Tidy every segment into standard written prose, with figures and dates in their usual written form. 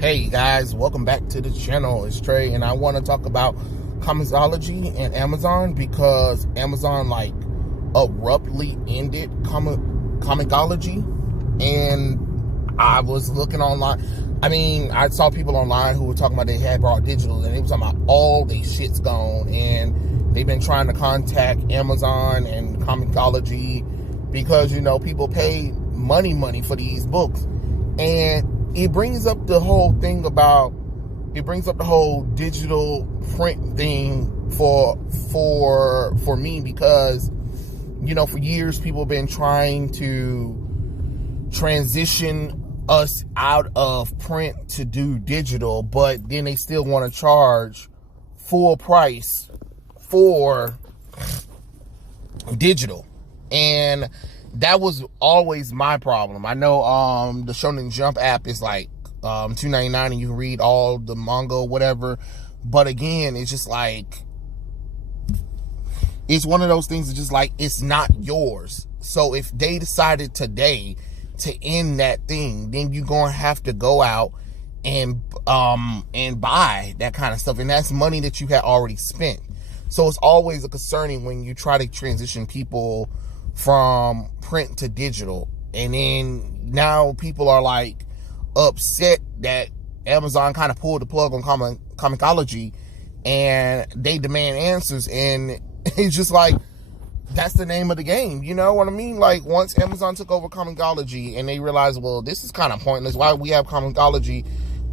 Hey guys, welcome back to the channel. It's Trey, and I want to talk about Comixology and Amazon because Amazon abruptly ended Comixology, and I was looking online. I saw people online who were talking about they had brought digital, and they were talking about all their shit's gone, and they've been trying to contact Amazon and Comixology because people pay money for these books, and it brings up the whole digital print thing for me because for years people have been trying to transition us out of print to do digital, but then they still want to charge full price for digital, and that was always my problem. I know the Shonen Jump app is like $2.99 and you can read all the manga or whatever, but again, it's just it's one of those things that's just it's not yours. So if they decided today to end that thing, then you're gonna have to go out and buy that kind of stuff, and that's money that you had already spent. So it's always a concerning when you try to transition people from print to digital, and then now people are upset that Amazon kind of pulled the plug on Comixology, and they demand answers, and it's just that's the name of the game, you know what I mean? Once Amazon took over Comixology and they realized, well, this is kind of pointless, why we have Comixology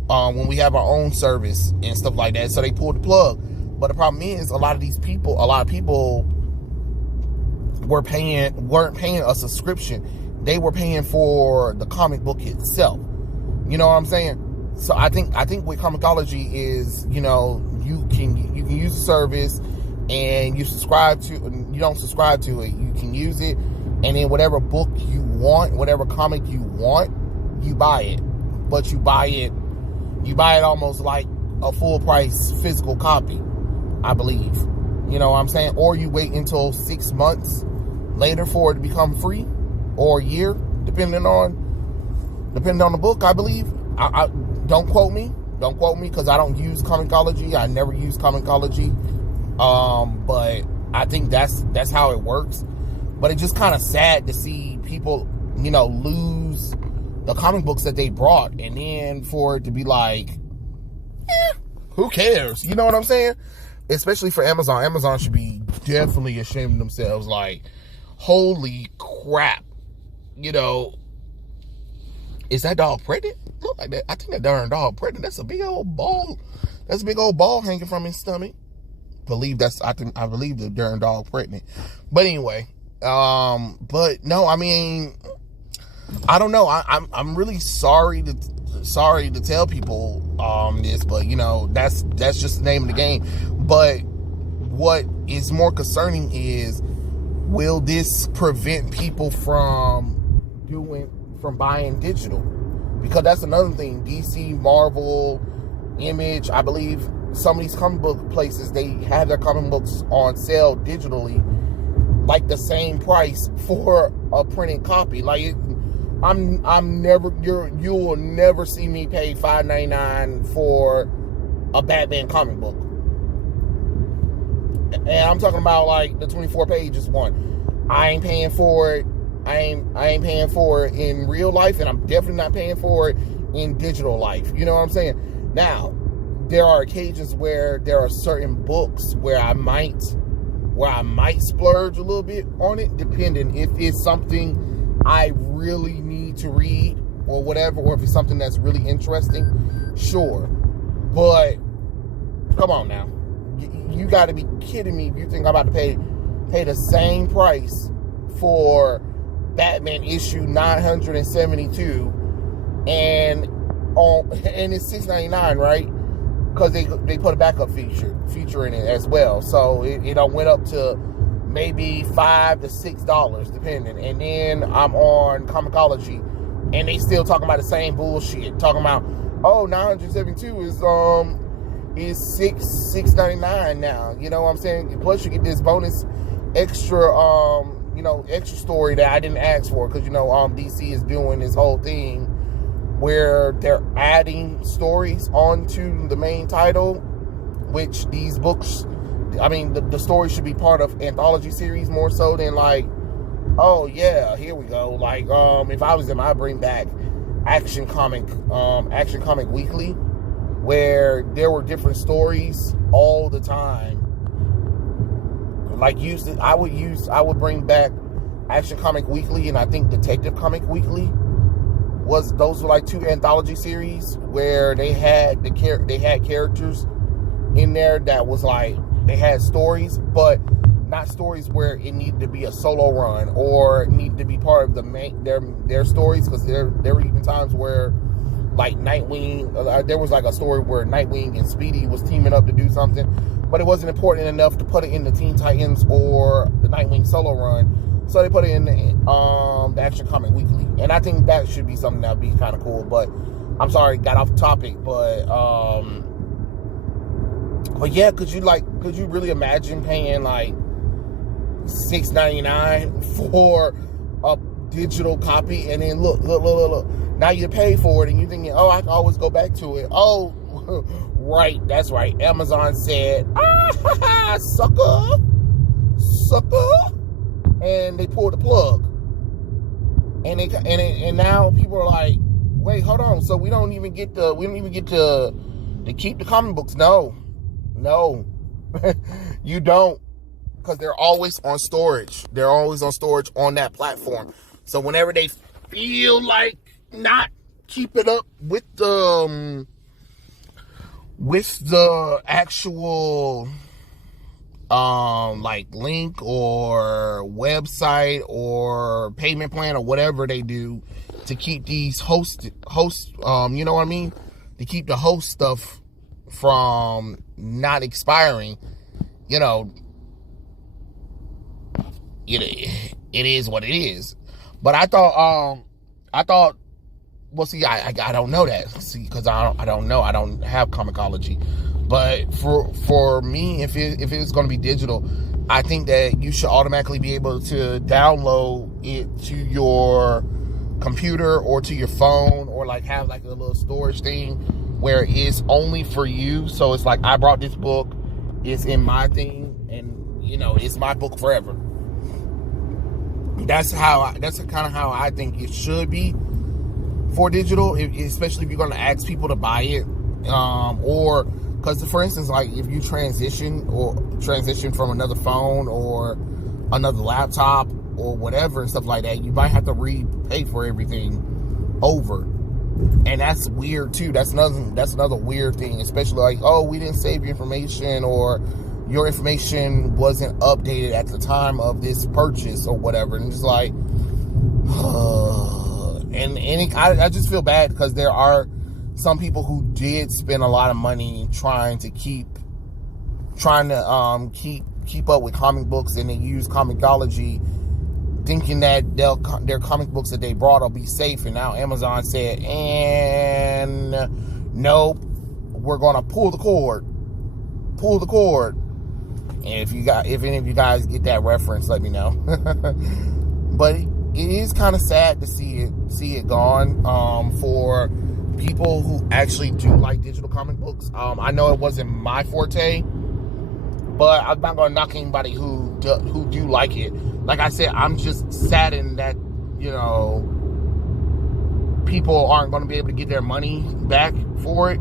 when we have our own service and stuff like that, so they pulled the plug. But the problem is a lot of people weren't paying a subscription. They were paying for the comic book itself. You know what I'm saying? So I think with Comixology is, you can use the service, and you don't subscribe to it. You can use it, and then whatever book you want, whatever comic you want, you buy it. But you buy it almost like a full price physical copy, I believe. You know what I'm saying? Or you wait until 6 months later for it to become free, or a year, depending on the book, I believe. I don't quote me because I don't use Comixology. I never use Comixology. But I think that's how it works. But it's just kind of sad to see people, lose the comic books that they brought, and then for it to be who cares? You know what I'm saying? Especially for Amazon. Amazon should be definitely ashamed of themselves. Holy crap. Is that dog pregnant? Look like that. I think that darn dog pregnant. That's a big old ball. That's a big old ball hanging from his stomach. I believe the darn dog pregnant. But anyway, but no, I don't know. I'm really sorry to tell people this, but that's just the name of the game. But what is more concerning is, will this prevent people from buying digital? Because that's another thing. DC, Marvel, Image, I believe some of these comic book places, they have their comic books on sale digitally, the same price for a printed copy. You will never see me pay $5.99 for a Batman comic book. And I'm talking about the 24 pages one. I ain't paying for it. I ain't paying for it in real life, and I'm definitely not paying for it in digital life. You know what I'm saying? Now, there are occasions where there are certain books where I might splurge a little bit on it, depending if it's something I really need to read or whatever, or if it's something that's really interesting, sure. But come on now, you got to be kidding me if you think I'm about to pay the same price for Batman issue 972 and it's $6.99, right? Because they put a backup feature in it as well, so it went up to maybe $5 to $6 depending. And then I'm on Comixology, and they still talking about the same bullshit, talking about 972 is $6.99 now. You know what I'm saying? Plus you get this bonus extra extra story that I didn't ask for, because DC is doing this whole thing where they're adding stories onto the main title, which these books, I mean, the story should be part of anthology series more so than like, oh yeah, here we go. Like, if I was them, I'd bring back Action Comic Weekly, where there were different stories all the time. Like, I would bring back Action Comic Weekly, and I think Detective Comic Weekly. Those were like 2 anthology series where they had characters in there that was like, they had stories, but not stories where it needed to be a solo run or needed to be part of their stories, because there were even times where like Nightwing, there was like a story where Nightwing and Speedy was teaming up to do something, but it wasn't important enough to put it in the Teen Titans or the Nightwing solo run. So they put it in the Action Comic Weekly. And I think that should be something that would be kind of cool. But I'm sorry, got off topic. But yeah, could you really imagine paying like $6.99 for a digital copy, and then look, now you pay for it and you're thinking, oh, I can always go back to it. Oh, right, that's right. Amazon said, sucker. And they pulled the plug, and now people are like, wait, hold on. So we don't even get to keep the comic books. No, you don't, because they're always on storage. They're always on storage on that platform. So whenever they feel like not keeping up with the actual like link or website or payment plan or whatever they do to keep these host you know what I mean, to keep the host stuff from not expiring, you know, it is what it is. But I thought well, see, I don't know that, see, because I don't know, I don't have Comixology. But for me, if it's going to be digital, I think that you should automatically be able to download it to your computer or to your phone, or like have like a little storage thing where it's only for you. So it's like, I brought this book, it's in my thing, and you know, it's my book forever. That's kind of how I think it should be for digital, especially if you're going to ask people to buy it, or because, for instance, like if you transition from another phone or another laptop or whatever and stuff like that, you might have to pay for everything over, and that's weird too. That's another weird thing, especially like, oh, we didn't save your information, or your information wasn't updated at the time of this purchase or whatever, and just like, I just feel bad, because there are some people who did spend a lot of money trying to keep up with comic books, and they use Comixology thinking that their comic books that they brought will be safe, and now Amazon said, and nope, we're gonna pull the cord. And if any of you guys get that reference, let me know. But it is kind of sad to see it gone, for people who actually do like digital comic books. I know it wasn't my forte, but I'm not gonna knock anybody who do like it. Like I said, I'm just saddened that, you know, people aren't going to be able to get their money back for it,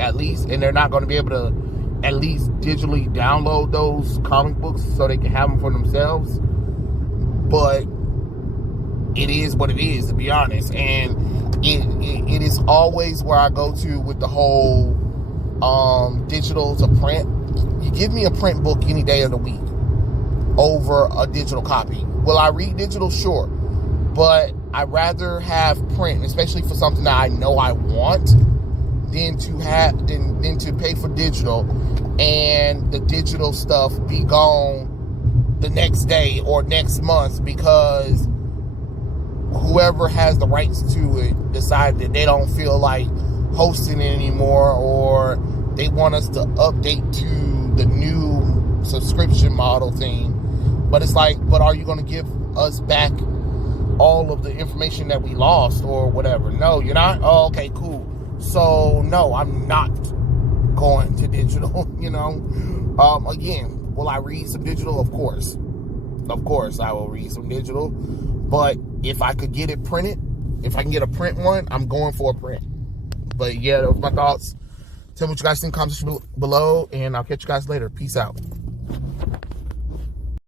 at least, and they're not going to be able to at least digitally download those comic books so they can have them for themselves. But it is what it is, to be honest, and it is always where I go to with the whole digital to print. You give me a print book any day of the week over a digital copy. Will I read digital? Sure, but I'd rather have print, especially for something that I know I want, than to pay for digital and the digital stuff be gone the next day or next month because whoever has the rights to it decided that they don't feel like hosting it anymore, or they want us to update to the new subscription model thing. But it's like, but are you going to give us back all of the information that we lost or whatever. No, you're not? Oh, okay, cool. So, no, I'm not going to digital, you know. Again, will I read some digital? Of course. Of course, I will read some digital. But if I could get it printed, if I can get a print one, I'm going for a print. But yeah, those are my thoughts. Tell me what you guys think in the comments below, and I'll catch you guys later. Peace out.